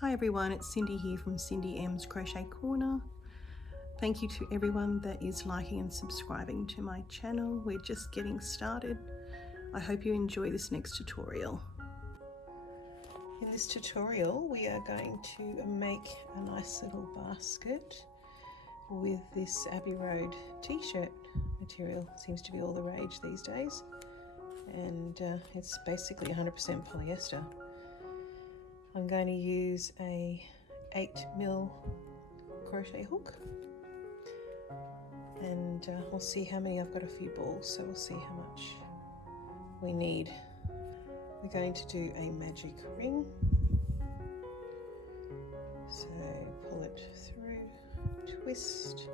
Hi everyone, it's Cindy here from Cindy M's Crochet Corner. Thank you to everyone that is liking and subscribing to my channel. We're just getting started. I hope you enjoy this next tutorial. In this tutorial we are going to make a nice little basket with this Abbey Road t-shirt material. Seems to be all the rage these days, and it's basically 100% polyester. I'm going to use a 8mm crochet hook, and we'll see how many. I've got a few balls, so we'll see how much we need. We're going to do a magic ring, so pull it through, twist,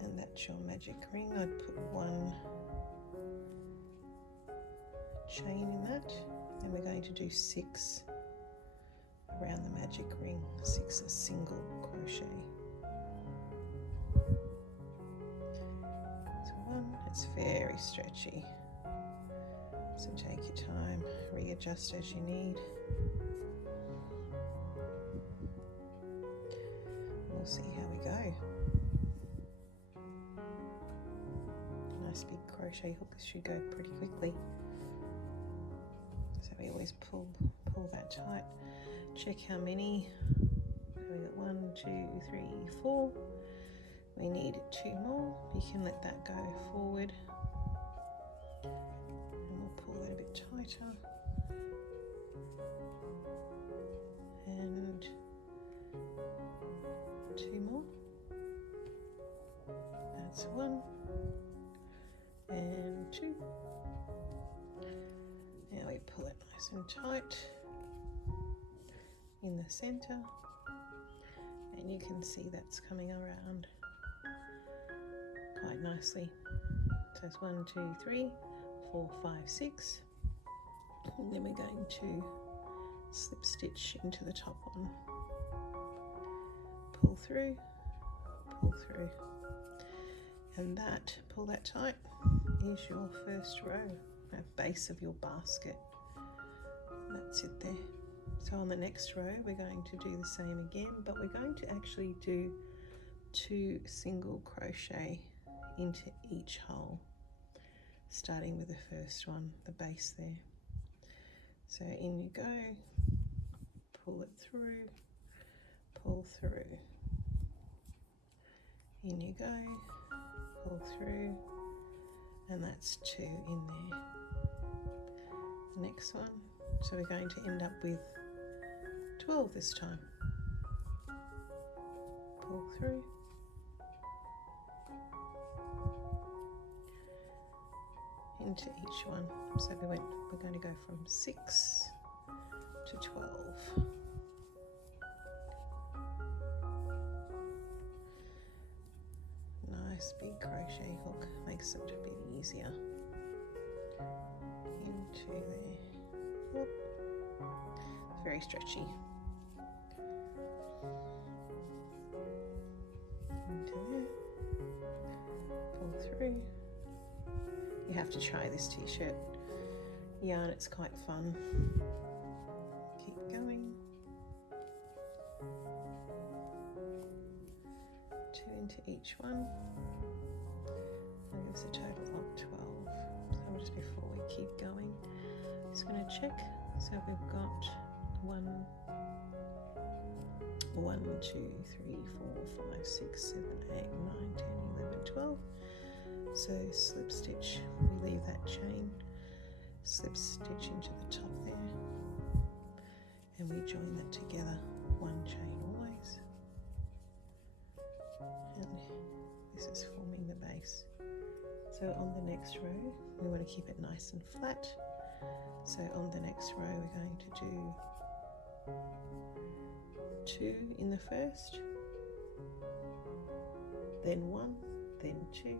and that's your magic ring. I'd put one chain in that, and we're going to do 6 around the magic ring, 6 a single crochet. So 1, it's very stretchy, so take your time, readjust as you need. We'll see how we go. Nice big crochet hook, this should go pretty quickly. So we always pull that tight. Check how many. So we got 1, 2, 3, 4. We need 2 more. You can let that go forward, and we'll pull it a bit tighter. And 2 more. That's 1 and 2. Now we pull it nice and tight in the center, and you can see that's coming around quite nicely. So it's 1, 2, 3, 4, 5, 6, and then we're going to slip stitch into the top one, pull through, and pull that tight is your first row, that base of your basket. That's it there. So on the next row we're going to do the same again, but we're going to actually do 2 single crochet into each hole, starting with the first one, the base there. So in you go, pull it through, pull through, in you go, pull through, and that's 2 in there. The next one, so we're going to end up with 12 this time. Pull through, into each one. So we're going to go from 6 to 12. Nice big crochet hook, makes it a bit easier. Into there. Whoop. It's very stretchy. Into there. Pull through. You have to try this t-shirt yarn, it's quite fun. Keep going. 2 into each one. That gives a total of 12. So just before we keep going, I'm just going to check. So we've got 1, 2, 3, 4, 5, 6, 7, 8, 9, 10, 11, 12. So slip stitch, we leave that chain, slip stitch into the top there, and we join that together, 1 chain always, and this is forming the base. So on the next row we want to keep it nice and flat, so on the next row we're going to do 2 in the first, then 1, then 2,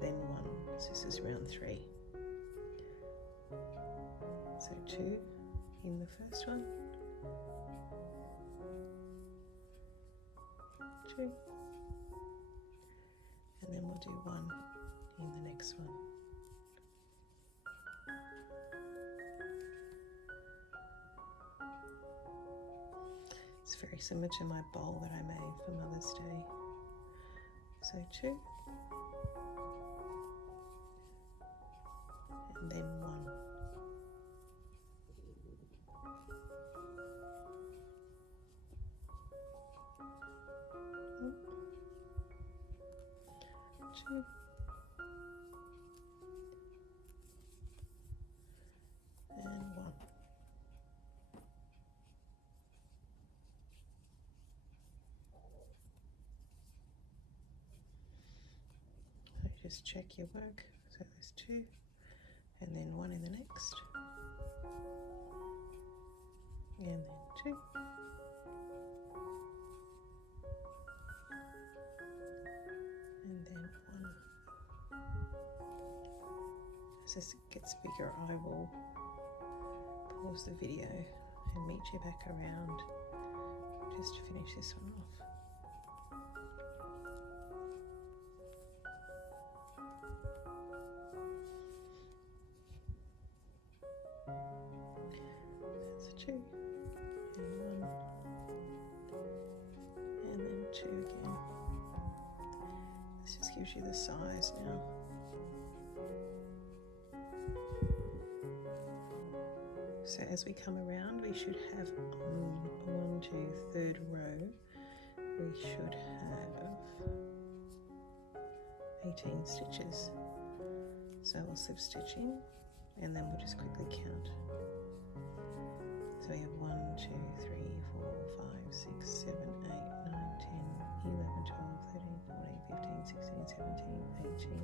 then 1, so this is round 3. So 2 in the first one, 2, and then we'll do 1 in the next one. It's very similar to my bowl that I made for Mother's Day. So 2 and then 1. Two and 1. So just check your work. So there's 2 and then 1 in the next, and then 2 and then 1. As this gets bigger, I will pause the video and meet you back around just to finish this one off. That's 2 and 1 and then 2 again. This just gives you the size now. So as we come around, we should have 1, 2, 3rd row, we should have 18 stitches. So we'll slip stitch in and then we'll just quickly count. So we have 1, 2, 3, 4, 5, 6, 7, 8, 9, 10, 11, 12, 13, 14, 15, 16, 17, 18,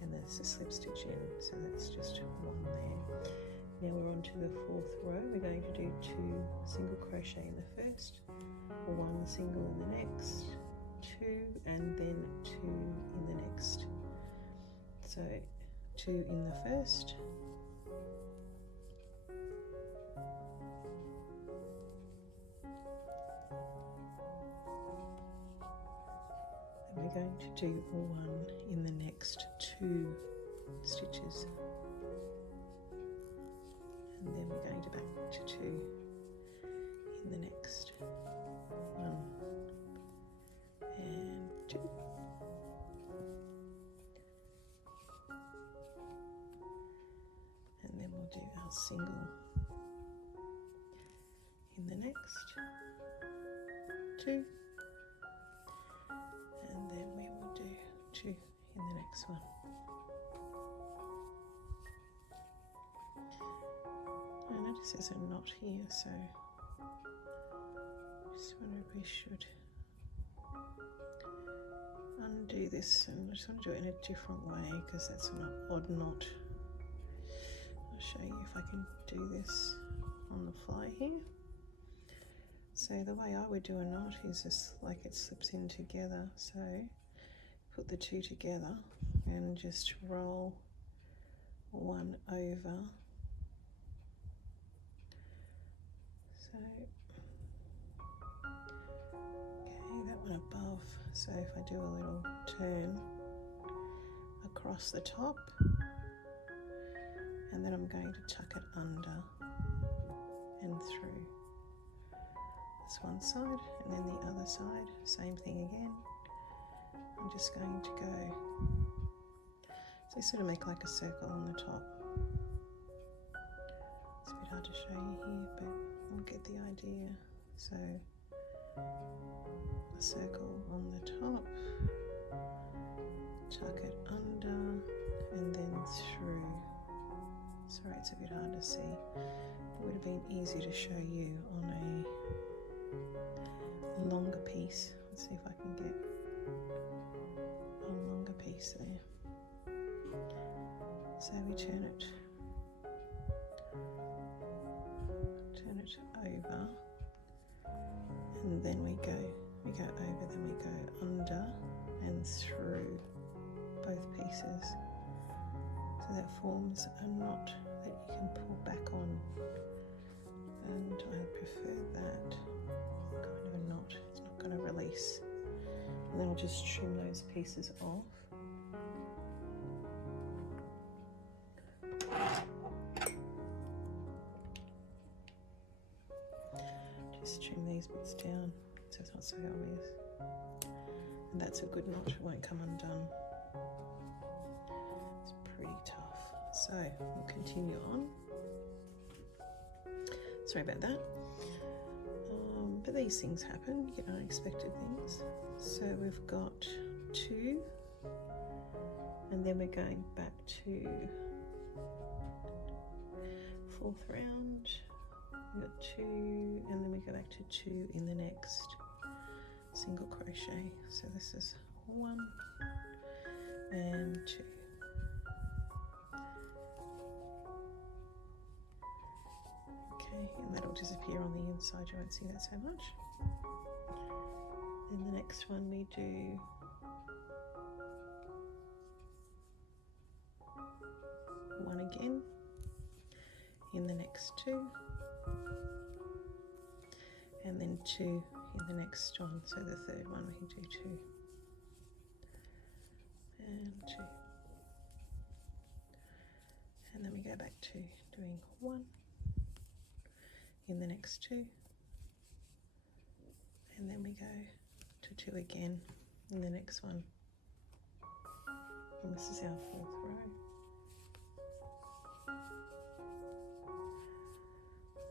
and there's a slip stitch in, so that's just 1 there. Now we're on to the 4th row. We're going to do 2 single crochet in the first, 1 single in the next, 2 and then 2 in the next. So 2 in the first, and we're going to do 1 in the next 2 stitches. And then we're going to back to 2 in the next 1 and 2 and then we'll do our single in the next 2 and then we will do 2 in the next one. I notice there's a knot here, so just wonder if we should undo this, and I just want to do it in a different way because that's an odd knot. I'll show you if I can do this on the fly here. So the way I would do a knot is just like it slips in together, so put the 2 together and just roll 1 over. So, okay, that one above. So if I do a little turn across the top, and then I'm going to tuck it under and through. This one side, and then the other side, same thing again. I'm just going to go, so you sort of make like a circle on the top. It's a bit hard to show you here, but you'll get the idea. So a circle on the top, tuck it under, and then through. Sorry, it's a bit hard to see. It would have been easier to show you on a longer piece. Let's see if I can get a longer piece there. So we turn it over, and then we go over, then we go under and through both pieces. So that forms a knot that you can pull back on, and I prefer that kind of a knot. It's not going to release. And then I'll just trim those pieces off. just trim these bits down so it's not so obvious. And that's a good knot, it won't come undone. It's pretty tough. So we'll continue on. Sorry about that. But these things happen, you get unexpected things. So we've got 2, and then we're going back to 4th round. We've got 2, and then we go back to 2 in the next single crochet. So this is 1 and 2. Okay, and that'll disappear on the inside, you won't see that so much. Then the next one we do 1 again in the next 2, and then 2 in the next one. So the third one we do 2 and 2, and then we go back to doing 1 in the next 2, and then we go to 2 again in the next one, and this is our 4th row.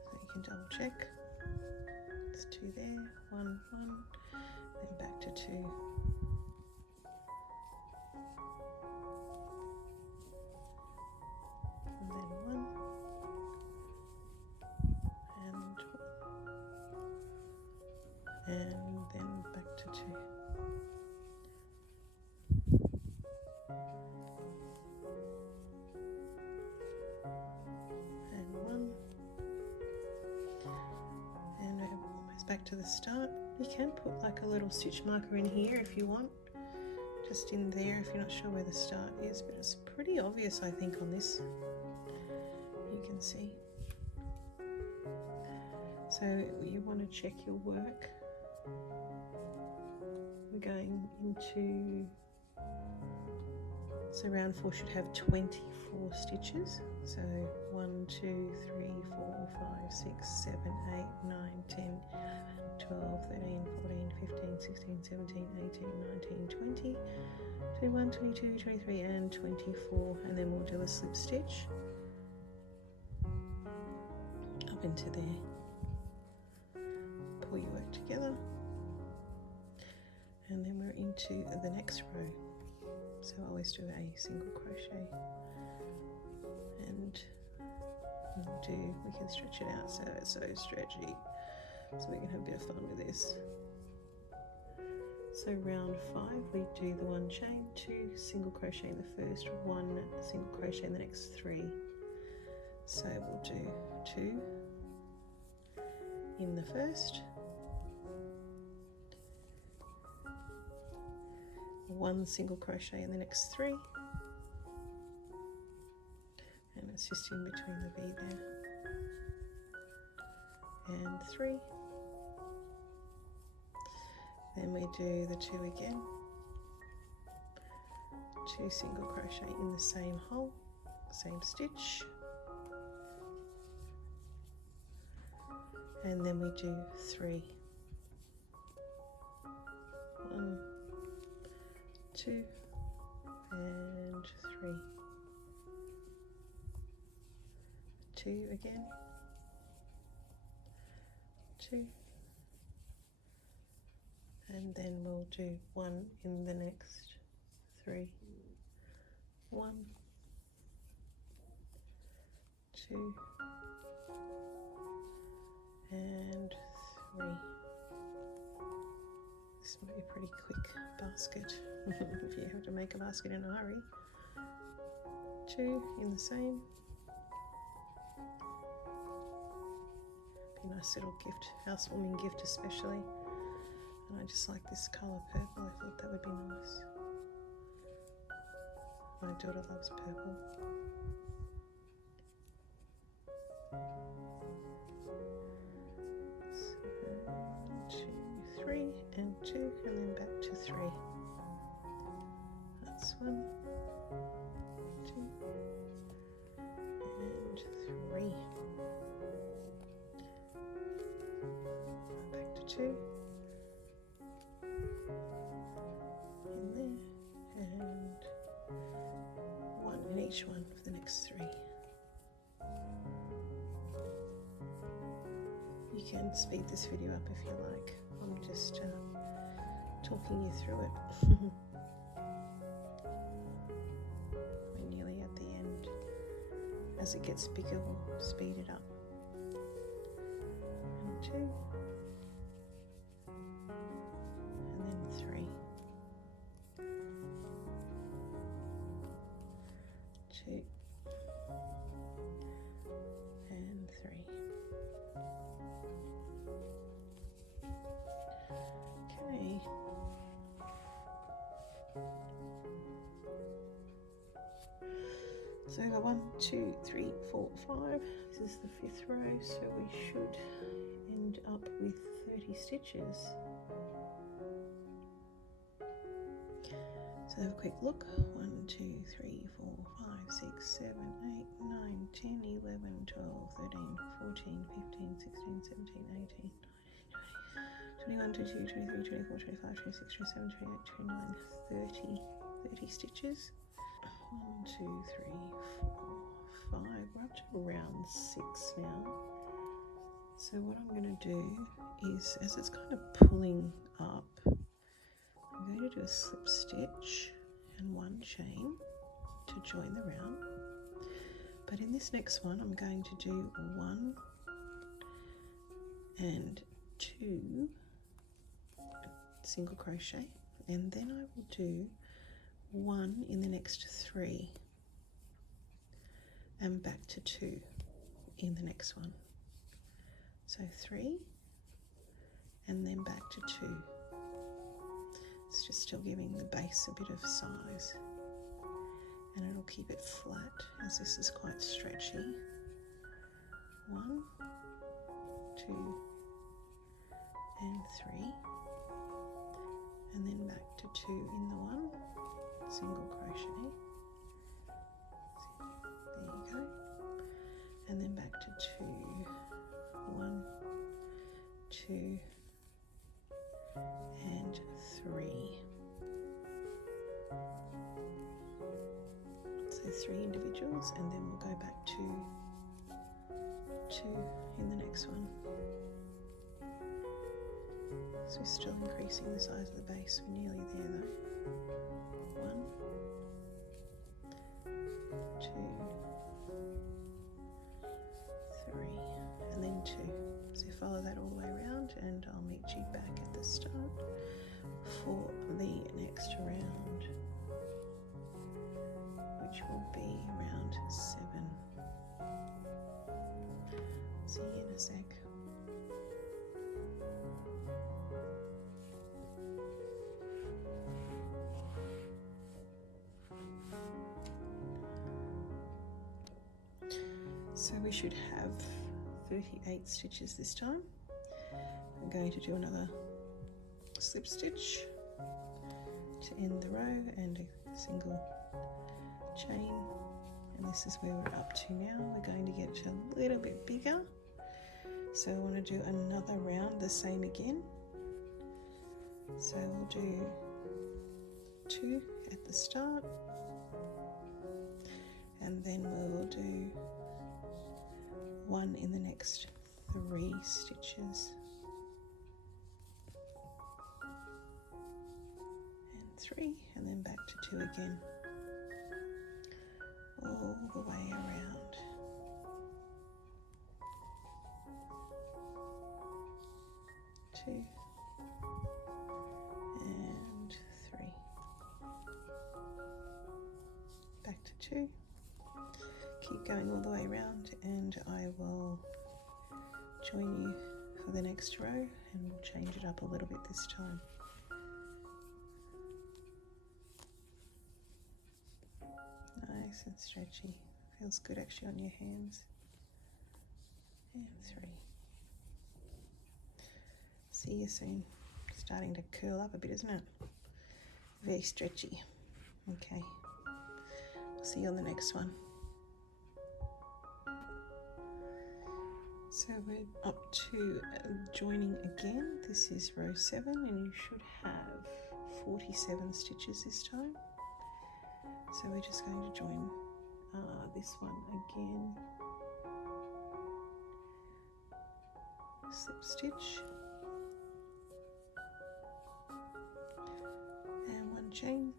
So you can double check. There's 2 there, 1, 1, then back to 2. And then 1. And then back to 2. And 1. And we're almost back to the start. You can put like a little stitch marker in here if you want, just in there if you're not sure where the start is, but it's pretty obvious I think on this. You can see. So you want to check your work. We're going into, so round 4 should have 24 stitches. So 1, 2, 3, 4, 5, 6, 7, 8, 9, 10, 12, 13, 14, 15, 16, 17, 18, 19, 20, 21, 22, 23 and 24, and then we'll do a slip stitch up into there. Pull your work together, and then we're into the next row. So I always do a single crochet, and we can stretch it out so it's so stretchy, so we can have a bit of fun with this. So round 5 we do the 1 chain, 2 single crochet in the first, 1 single crochet in the next 3. So we'll do 2 in the first, 1 single crochet in the next 3, and it's just in between the V there, and 3. Then we do the 2 again, 2 single crochet in the same hole, same stitch, and then we do 3, 1, 2 and 3, 2 again, 2, and then we'll do 1 in the next 3, 1, 2 and 3. This might be a pretty quick basket if you have to make a basket in a hurry. 2 in the same. Be a nice little gift, housewarming gift especially. And I just like this colour purple, I thought that would be nice. My daughter loves purple. So, 2, 3 and 2, and then back to 3. That's 1, 2 and 3. 2 in there, and 1 in each one for the next 3. You can speed this video up if you like. I'm just talking you through it. We're nearly at the end. As it gets bigger, we'll speed it up. And 2, and then 3, 2, and 3. Okay. So I got 1, 2, 3, 4, 5. This is the 5th row, so we should end up with 30 stitches. So have a quick look. 1, 2, 3, 4, 5, 6, 7, 8, 9, 10, 11, 12, 13, 14, 15, 16, 17, 18, 21, 22, 23, 24, 25, 26, 27, 28, 29, 30 stitches. 1, 2, 3, 4, 5. We're up to round 6 now. So what I'm going to do is, as it's kind of pulling up, I'm going to do a slip stitch and 1 chain to join the round. But in this next one, I'm going to do 1 and 2 single crochet, and then I will do 1 in the next 3 and back to 2 in the next one. So 3 and then back to 2. It's just still giving the base a bit of size, and it'll keep it flat as this is quite stretchy. 1, 2 and 3, and then back to 2 in the 1 single crochet. There you go. And then back to 2, 1, 2 and 3. So 3 individuals, and then we'll go back to 2 in the next one. So we're still increasing the size of the base. We're nearly there though. 1, 2, 3, and then 2. So follow that all the way around, and I'll meet you back at the start for the next round, which will be round 7. See you in a sec. So we should have 38 stitches this time. I'm going to do another slip stitch to end the row and a single chain, and this is where we're up to now. We're going to get a little bit bigger, so I want to do another round the same again. So we'll do 2 at the start, and then we'll do 1 in the next 3 stitches, and 3, and then back to 2 again, all the way around. 2 and 3, back to 2. Keep going all the way around, and I will join you for the next row, and we'll change it up a little bit this time. Nice and stretchy. Feels good actually on your hands. And 3. See you soon. Starting to curl up a bit, isn't it? Very stretchy. Okay. See you on the next one. So we're up to joining again. This is row 7 and you should have 47 stitches this time. So we're just going to join this one again. Slip stitch and 1 chain.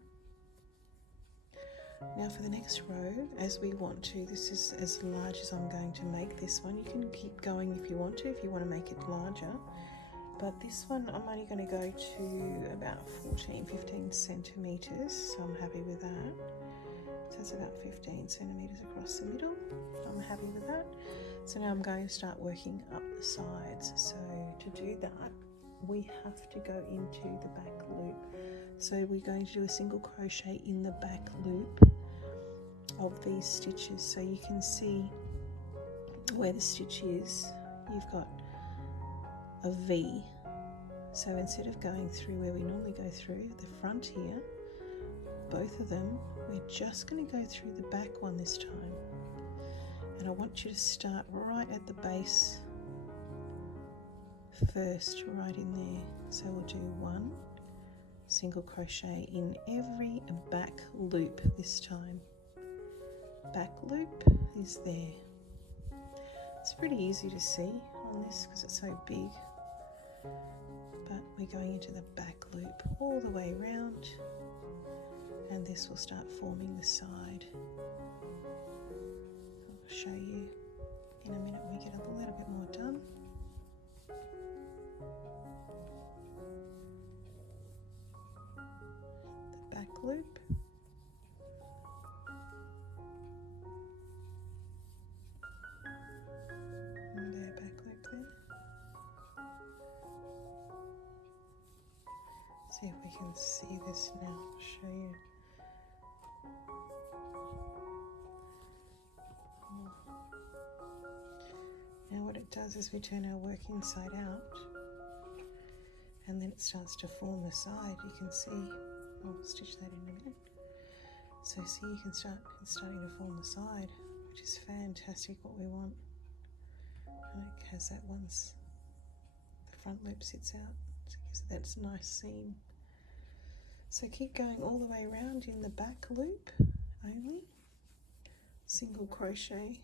Now for the next row, as we want to, this is as large as I'm going to make this one. You can keep going if you want to make it larger. But this one I'm only going to go to about 14-15 centimetres, so I'm happy with that. So it's about 15 centimetres across the middle. I'm happy with that. So now I'm going to start working up the sides. So to do that, we have to go into the back loop. So we're going to do a single crochet in the back loop of these stitches. So you can see where the stitch is, you've got a V. So instead of going through where we normally go through the front here, both of them, we're just going to go through the back one this time. And I want you to start right at the base first, right in there. So we'll do 1 single crochet in every back loop this time. Back loop is there. It's pretty easy to see on this because it's so big, but we're going into the back loop all the way around, and this will start forming the side. I'll show you in a minute when we get a little bit more done. The back loop. And there, back loop there. See if we can see this now. I'll show you. Now what it does is we turn our work inside out, and then it starts to form the side. You can see, I'll stitch that in a minute. So see, you can it's starting to form the side, which is fantastic, what we want. And it has that once the front loop sits out, so it gives it that nice seam. So keep going all the way around in the back loop only, single crochet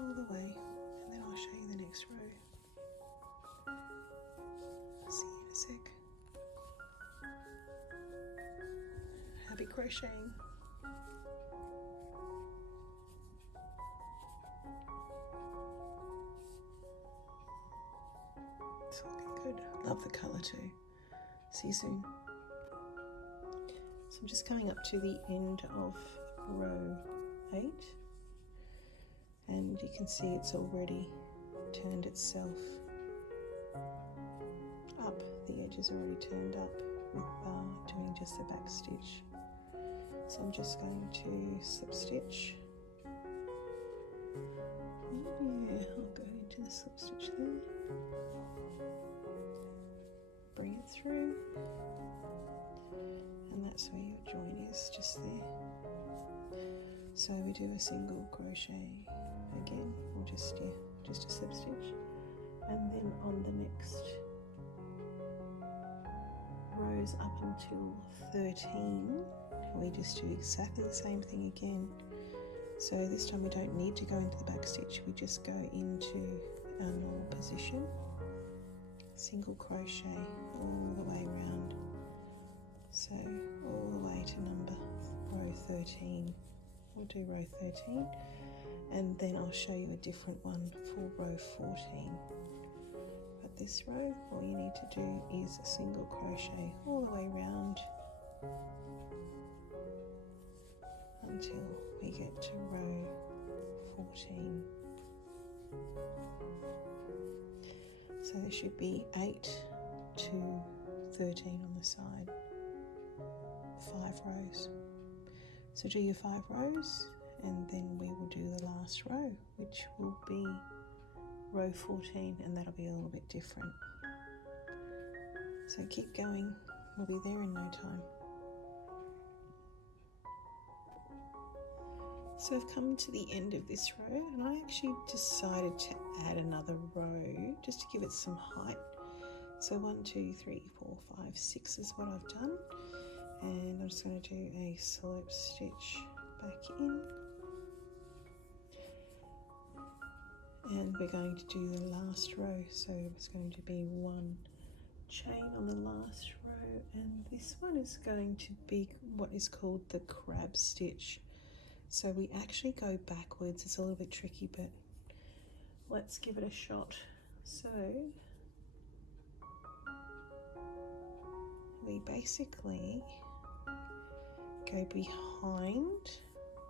all the way, and then I'll show you the next row. I'll see you in a sec. Happy crocheting. It's looking good. Love the colour too. See you soon. So I'm just coming up to the end of row 8. And you can see it's already turned itself up. The edge is already turned up with doing just the back stitch. So I'm just going to slip stitch. Yeah, I'll go into the slip stitch there. Bring it through. And that's where your join is, just there. So we do a single crochet again, or just a slip stitch, and then on the next rows up until 13 we just do exactly the same thing again. So this time we don't need to go into the back stitch, we just go into our normal position, single crochet all the way around, so all the way to number row 13. We'll do row 13, and then I'll show you a different one for row 14. But this row, all you need to do is a single crochet all the way around until we get to row 14. So there should be 8 to 13 on the side, 5 rows. So do your 5 rows, and then we will do the last row, which will be row 14, and that'll be a little bit different. So keep going, we'll be there in no time. So I've come to the end of this row, and I actually decided to add another row just to give it some height. So 1, 2, 3, 4, 5, 6 is what I've done, and I'm just going to do a slip stitch back in, and we're going to do the last row. So it's going to be 1 chain on the last row, and this one is going to be what is called the crab stitch. So we actually go backwards. It's a little bit tricky, but let's give it a shot. So we basically go behind,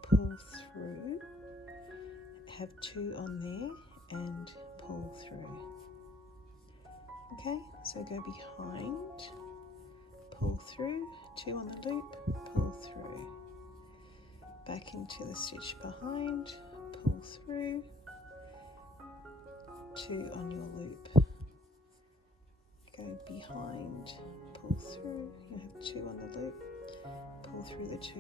pull through, have 2 on there and pull through. Okay, so go behind, pull through, 2 on the loop, pull through. Back into the stitch behind, pull through, 2 on your loop. Go behind, pull through, you have 2 on the loop, pull through the 2,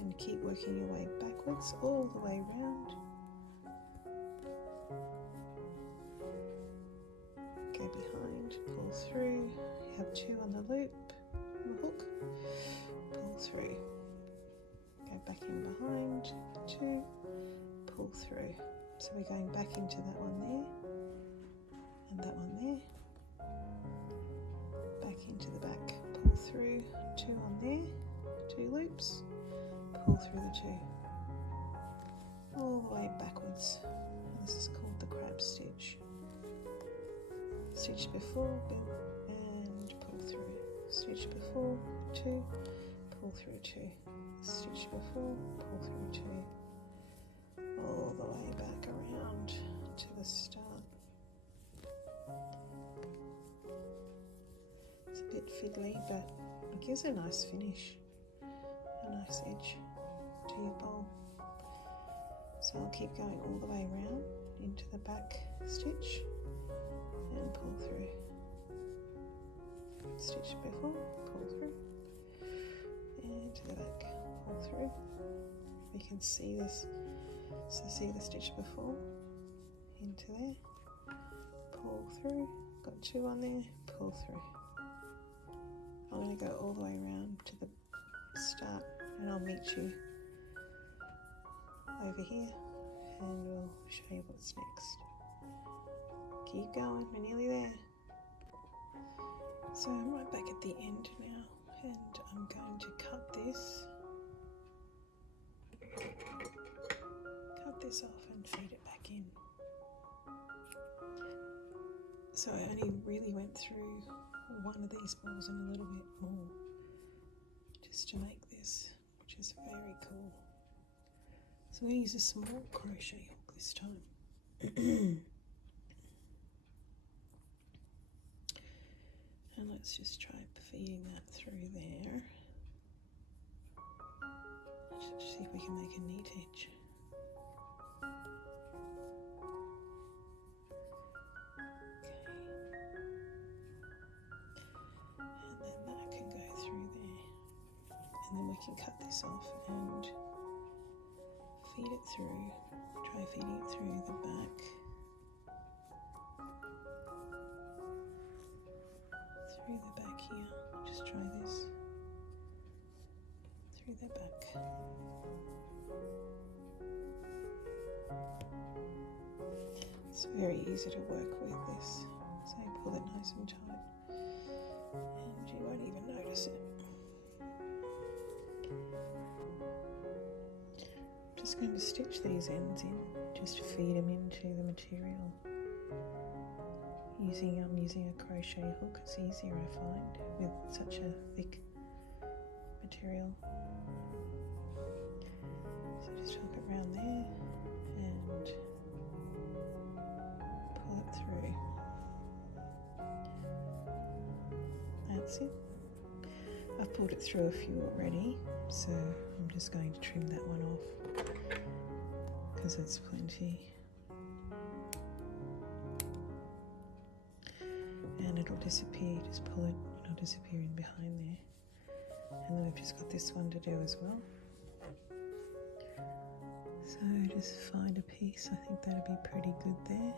and keep working your way backwards all the way round. Go behind, pull through, you have 2 on the loop, on the hook, pull through. Go back in behind, 2, pull through. So we're going back into that one there, and that one there. Back into the back, pull through, 2 on there, 2 loops, pull through the 2. All the way backwards. This is called the crab stitch. Stitch before, and pull through. Stitch before, 2, pull through 2. Stitch before, pull through 2, all the way back around to the start. It's a bit fiddly, but it gives a nice finish, a nice edge to your bowl. So I'll keep going all the way around into the back stitch and pull through. Stitch before, pull through, and to the back. Pull through. We can see this, so see the stitch before, into there, pull through, got 2 on there, pull through. I'm going to go all the way around to the start, and I'll meet you over here and we'll show you what's next. Keep going, we're nearly there. So I'm right back at the end now, and I'm going to cut this off and feed it back in. So I only really went through one of these balls and a little bit more just to make this, which is very cool. So I'm going to use a small crochet hook this time. And let's just try feeding that through there. Let's see if we can make a neat edge. And then we can cut this off and feed it through. Try feeding it through the back. Through the back here. Just try this. Through the back. It's very easy to work with this. So you pull it nice and tight, and you won't even notice it. I'm just going to stitch these ends in, just to feed them into the material. I'm using a crochet hook, it's easier I find with such a thick material. So just hook it around there and pull it through. That's it. I've pulled it through a few already, so I'm just going to trim that one off because it's plenty. And it'll disappear, just pull it, it'll disappear in behind there. And then we've just got this one to do as well. So just find a piece, I think that'd be pretty good there,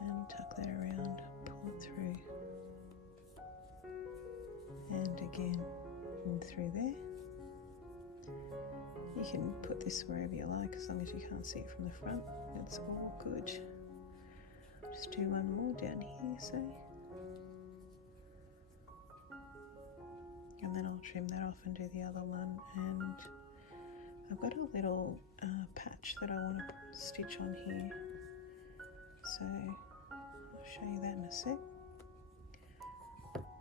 and tuck that around, pull it through, and again in through there. You can put this wherever you like as long as you can't see it from the front, that's all good. Just do one more down here, say, and then I'll trim that off and do the other one. And I've got a little patch that I want to stitch on here, so I'll show you that in a sec.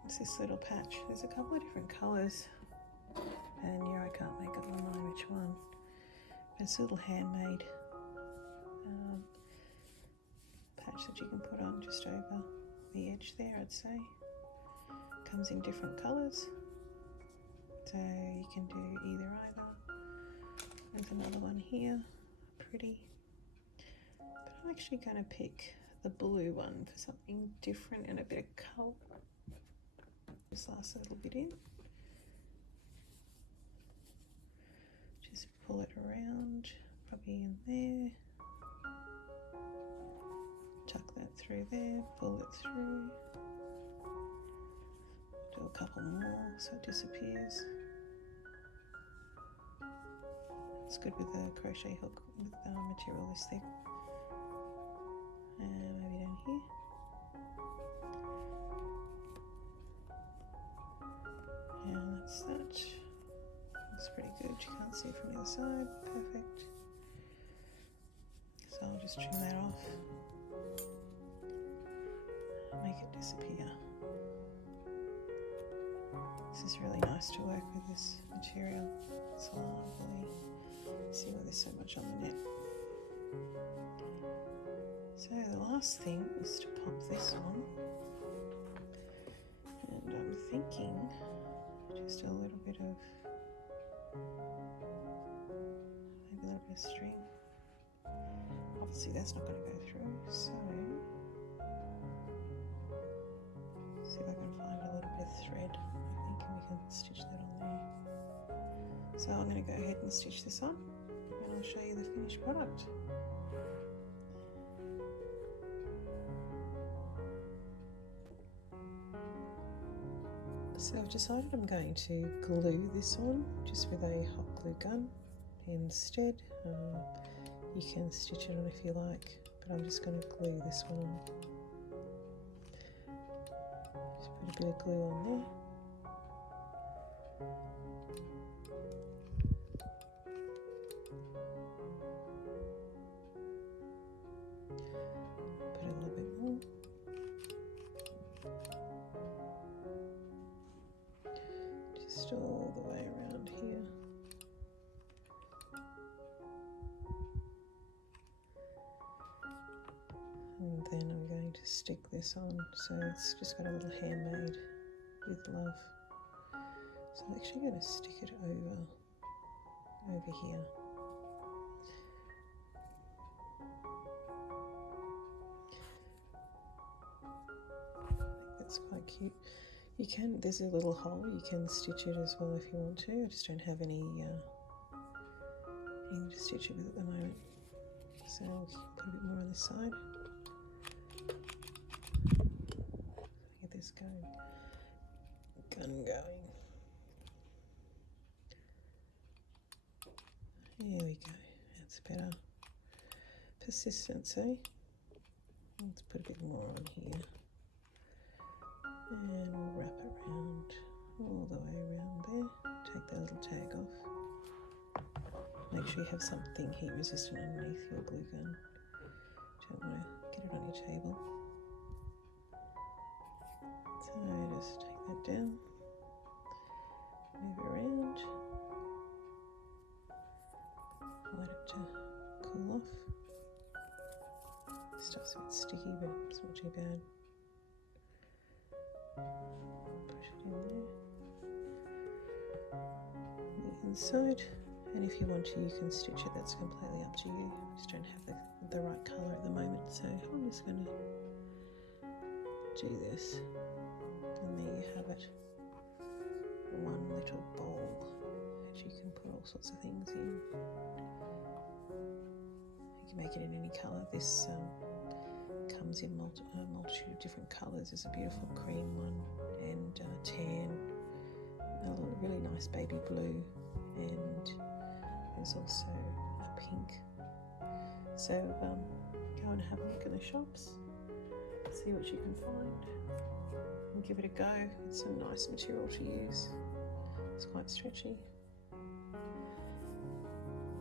It's this little patch. There's a couple of different colours, and yeah, I can't make up my mind which one. But it's a little handmade patch that you can put on just over the edge there, I'd say. Comes in different colours, so you can do either. There's another one here, pretty. But I'm actually going to pick the blue one for something different and a bit of colour. This last little bit in. Just pull it around, probably in there. Tuck that through there, pull it through. Do a couple more so it disappears. It's good with the crochet hook with material this thick. And maybe down here. And that's that. Looks pretty good. You can't see it from the other side. Perfect. So I'll just trim that off. Make it disappear. This is really nice to work with, this material. It's lovely. See why there's so much on the net. So the last thing is to pop this on, and I'm thinking just a little bit of, maybe a little bit of string. Obviously that's not going to go through, so see if I can find a little bit of thread, I think, and we can stitch that on there. So I'm going to go ahead and stitch this on, and I'll show you the finished product. So I've decided I'm going to glue this on just with a hot glue gun instead. You can stitch it on if you like, but I'm just going to glue this one on. Just put a bit of glue on there. Put a little bit more. Just all the way around here. And then I'm going to stick this on, so it's just got a little handmade with love. So I'm actually going to stick it over here. I think that's quite cute. You can, there's a little hole, you can stitch it as well if you want to. I just don't have anything to stitch it with at the moment. So I'll put a bit more on this side. Get this gun going. There we go, that's better. Persistency. Let's put a bit more on here. And we'll wrap it around, all the way around there. Take that little tag off. Make sure you have something heat resistant underneath your glue gun. Don't want to get it on your table. So just take that down, move it around, let it to cool off. This stuff's a bit sticky, but it's not too bad. Push it in there, on the inside, and if you want to you can stitch it, that's completely up to you. I just don't have the right colour at the moment, so I'm just going to do this, and there you have it, one little bowl that you can put all sorts of things in. make it in any colour. This comes in a multitude of different colours. There's a beautiful cream one and tan, a really nice baby blue, and there's also a pink. So go and have a look at the shops, see what you can find, and give it a go. It's a nice material to use. It's quite stretchy.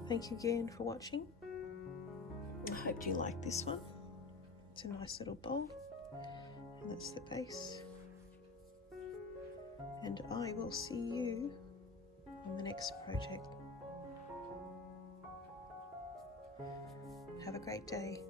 Thank you again for watching. I hope you like this one. It's a nice little bowl, and that's the base. And I will see you on the next project. Have a great day.